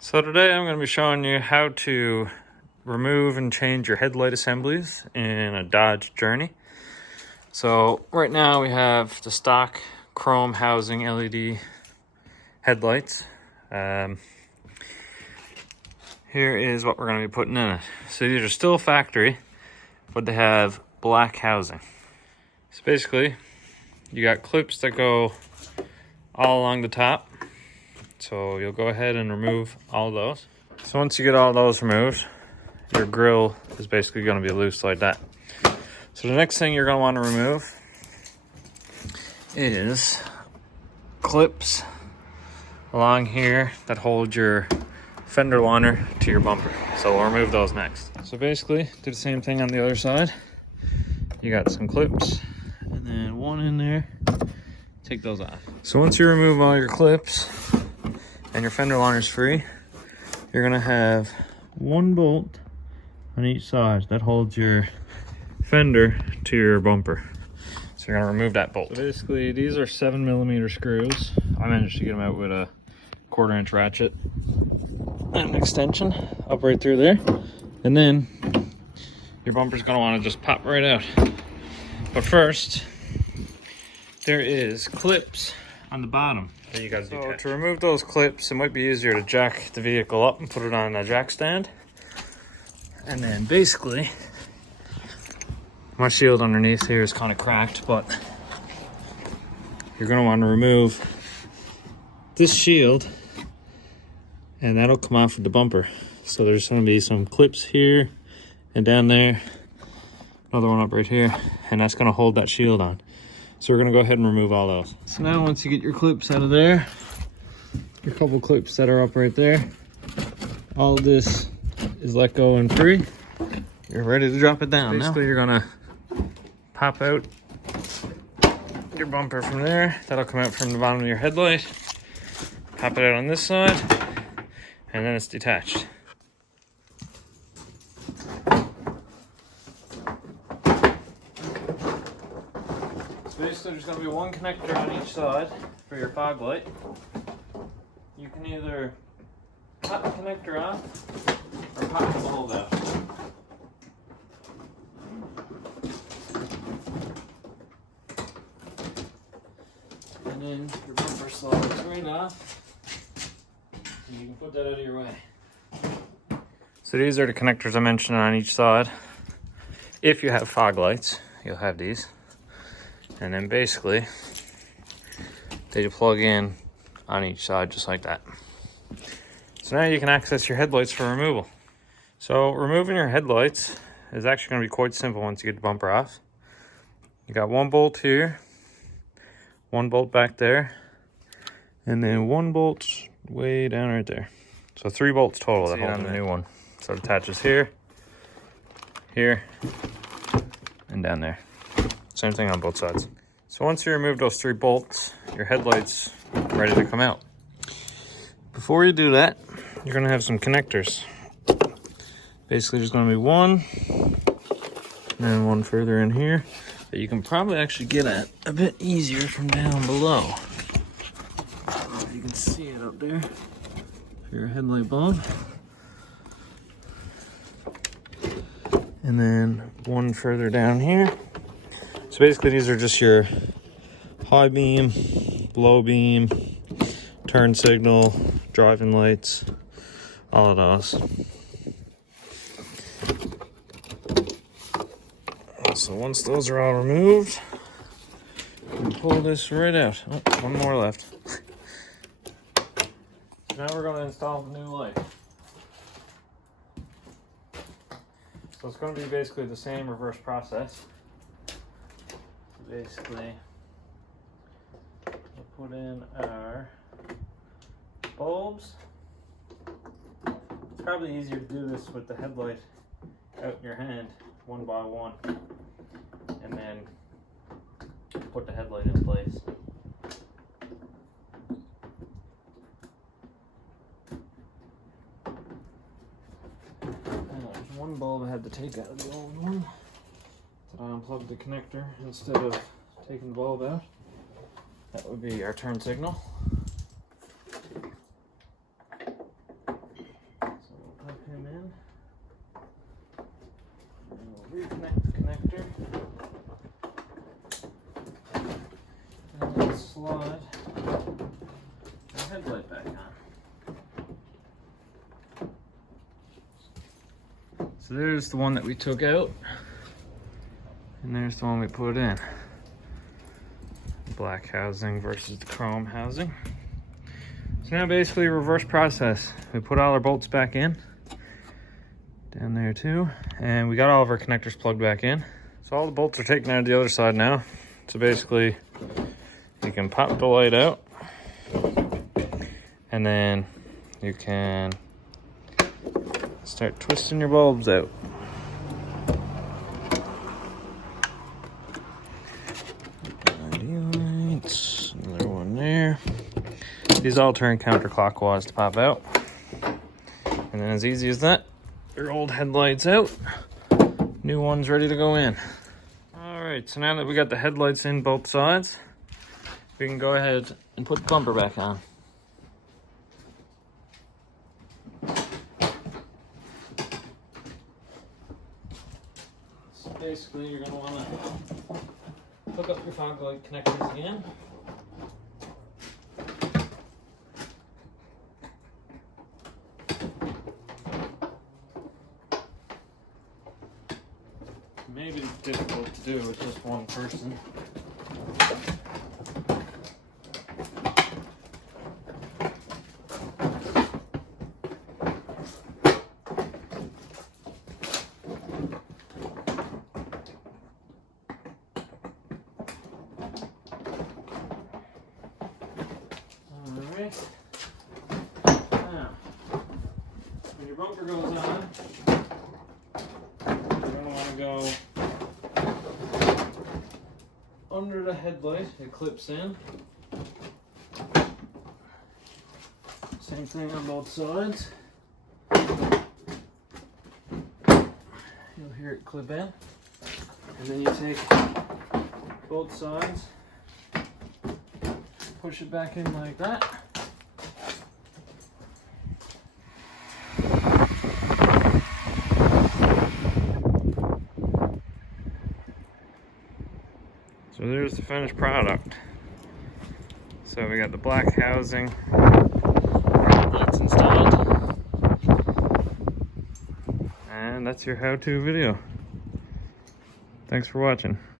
So today I'm going to be showing you how to remove and change your headlight assemblies in a Dodge Journey. So right now we have the stock chrome housing LED headlights. Here is what we're going to be putting in it. So these are still factory, but they have black housing. So basically you got clips that go all along the top. So you'll go ahead and remove all those. So once you get all those removed, your grill is basically going to be loose like that. So the next thing you're going to want to remove is clips along here that hold your fender liner to your bumper. So we'll remove those next. So basically do the same thing on the other side. You got some clips and then one in there. Take those off. So once you remove all your clips and your fender liner is free, you're gonna have one bolt on each side that holds your fender to your bumper. So you're gonna remove that bolt. So basically these are 7mm screws. I managed to get them out with a 1/4-inch ratchet and an extension up right through there. And then your bumper's gonna wanna just pop right out. But first, there is clips on the bottom that you gotta detach. So to remove those clips, it might be easier to jack the vehicle up and put it on a jack stand. And then basically, my shield underneath here is kind of cracked, but you're gonna want to remove this shield and that'll come off with the bumper. So there's gonna be some clips here and down there, another one up right here, and that's gonna hold that shield on. So we're gonna go ahead and remove all those. So now once you get your clips out of there, your couple clips that are up right there, all of this is let go and free. You're ready to drop it down. Basically, you're gonna pop out your bumper from there. That'll come out from the bottom of your headlight. Pop it out on this side, and then it's detached. Basically, there's going to be one connector on each side for your fog light. You can either pop the connector off or pop the bulb out. And then your bumper slides right off, and you can put that out of your way. So these are the connectors I mentioned on each side. If you have fog lights, you'll have these. And then basically, they plug in on each side just like that. So now you can access your headlights for removal. So removing your headlights is actually going to be quite simple once you get the bumper off. You got one bolt here, one bolt back there, and then one bolt way down right there. So 3 bolts total that hold the new one. So it attaches here, here, and down there. Same thing on both sides. So once you remove those 3 bolts, your headlight's ready to come out. Before you do that, you're gonna have some connectors. Basically, there's gonna be one, and then one further in here that you can probably actually get at a bit easier from down below. You can see it up there for your headlight bulb. And then one further down here. So basically these are just your high beam, low beam, turn signal, driving lights, all of those. So once those are all removed, you can pull this right out. Oh, one more left. So now we're going to install the new light. So it's going to be basically the same reverse process. Basically, we'll put in our bulbs. It's probably easier to do this with the headlight out in your hand, one by one, and then put the headlight in place. Now, there's one bulb I had to take out of the old one. I unplugged the connector instead of taking the bulb out. That would be our turn signal. slide the headlight back on. So there's the one that we took out, and there's the one we put in. Black housing versus the chrome housing. So now basically reverse process. We put all our bolts back in, down there too, and we got all of our connectors plugged back in. So all the bolts are taken out of the other side now. So basically you can pop the light out, and then you can start twisting your bulbs out. Lights, another one there. These all turn counterclockwise to pop out. And then as easy as that, your old headlights out, new ones ready to go in. All right, so now that we got the headlights in both sides, we can go ahead and put the bumper back on. So basically you're gonna wanna hook up your fog light connectors again. Maybe it's difficult to do with just one person. Alright. Now, when your bumper goes on, you're going to want to go under the headlight. It clips in. Same thing on both sides. You'll hear it clip in. And then you take both sides, push it back in like that. So there's the finished product. So we got the black housing that's installed. And that's your how-to video. Thanks for watching.